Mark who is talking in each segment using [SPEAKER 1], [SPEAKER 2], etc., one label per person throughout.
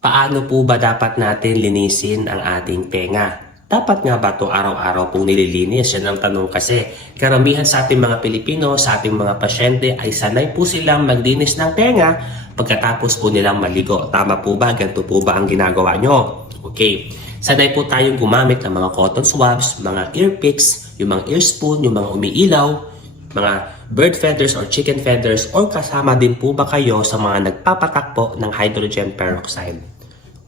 [SPEAKER 1] Paano po ba dapat natin linisin ang ating tenga? Dapat nga ba to araw-araw pong nililinis? Yan ang tanong kasi. Karamihan sa ating mga Pilipino, sa ating mga pasyente ay sanay po silang maglinis ng tenga pagkatapos po nilang maligo. Tama po ba? Ganito po ba ang ginagawa nyo? Okay. Sanay po tayong gumamit ng mga cotton swabs, mga ear picks, yung mga ear spoon, yung mga umiilaw, mga bird feathers or chicken feathers or kasama din po ba kayo sa mga nagpapatakpo ng hydrogen peroxide?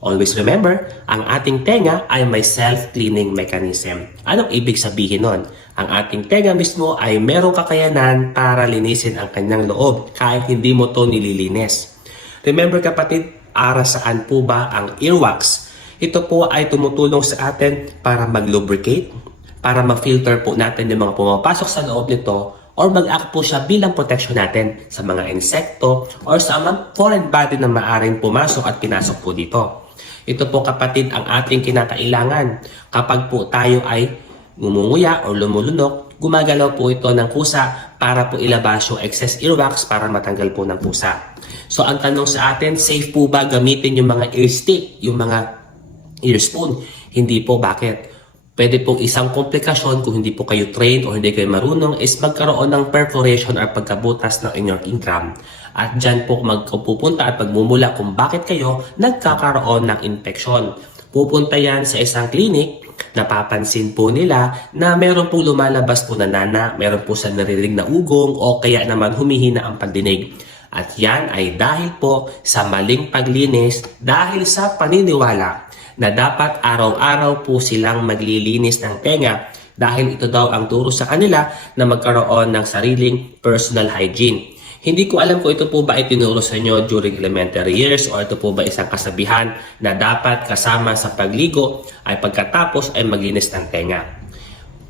[SPEAKER 1] Always remember, ang ating tenga ay may self-cleaning mechanism. Anong ibig sabihin nun? Ang ating tenga mismo ay merong kakayanan para linisin ang kanyang loob kahit hindi mo to nililinis. Remember kapatid, ara saan po ba ang earwax? Ito po ay tumutulong sa atin para mag-lubricate, para ma-filter po natin yung mga pumapasok sa loob nito or mag-act po siya bilang protection natin sa mga insekto or sa mga foreign body na maaring pumasok at pinasok po dito. Ito po kapatid ang ating kinakailangan kapag po tayo ay ngumunguya o lumulunok, gumagalaw po ito ng kusa para po ilabas yung excess earwax para matanggal po ng kusa. So ang tanong sa atin, safe po ba gamitin yung mga ear stick, yung mga ear spoon? Hindi po, bakit? Pwede pong isang komplikasyon kung hindi po kayo trained o hindi kayo marunong is magkaroon ng perforation or pagkabutas ng inyong ingram. At dyan po magpupunta at pagmumula kung bakit kayo nagkakaroon ng infection. Pupunta yan sa isang clinic, napapansin po nila na meron pong lumalabas po na nana, meron po sa naririnig na ugong o kaya naman humihina ang pandinig. At yan ay dahil po sa maling paglinis dahil sa paniniwala na dapat araw-araw po silang maglilinis ng tenga dahil ito daw ang turo sa kanila na magkaroon ng sariling personal hygiene. Hindi ko alam kung ito po ba ay tinuro sa inyo during elementary years or ito po ba isang kasabihan na dapat kasama sa pagligo ay pagkatapos ay maglinis ng tenga.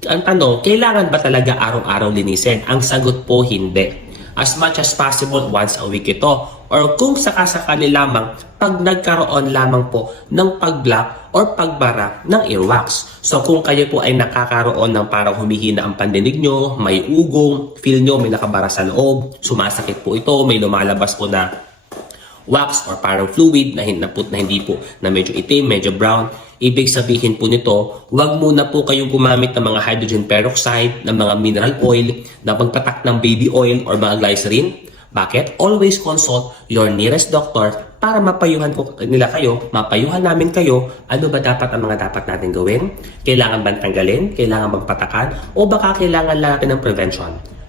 [SPEAKER 1] Ang tanong, kailangan ba talaga araw-araw linisin? Ang sagot po, hindi. As much as possible, once a week ito. Or kung sakasakali lamang, pag nagkaroon lamang po ng pag-block or pagbara ng earwax. So kung kayo po ay nakakaroon ng parang humihina ang pandinig nyo, may ugong, feel nyo may nakabara sa loob, sumasakit po ito, may lumalabas po na wax or parang fluid na hinapot na hindi po na medyo itim, medyo brown. Ibig sabihin po nito, huwag muna po kayong gumamit ng mga hydrogen peroxide, ng mga mineral oil, na pagpatak ng baby oil or mga glycerin. Bakit? Always consult your nearest doctor para mapayuhan ko nila kayo, mapayuhan namin kayo, ano ba dapat ang mga dapat natin gawin? Kailangan ba tanggalin? Kailangan bang patakan? O baka kailangan lang natin ng prevention?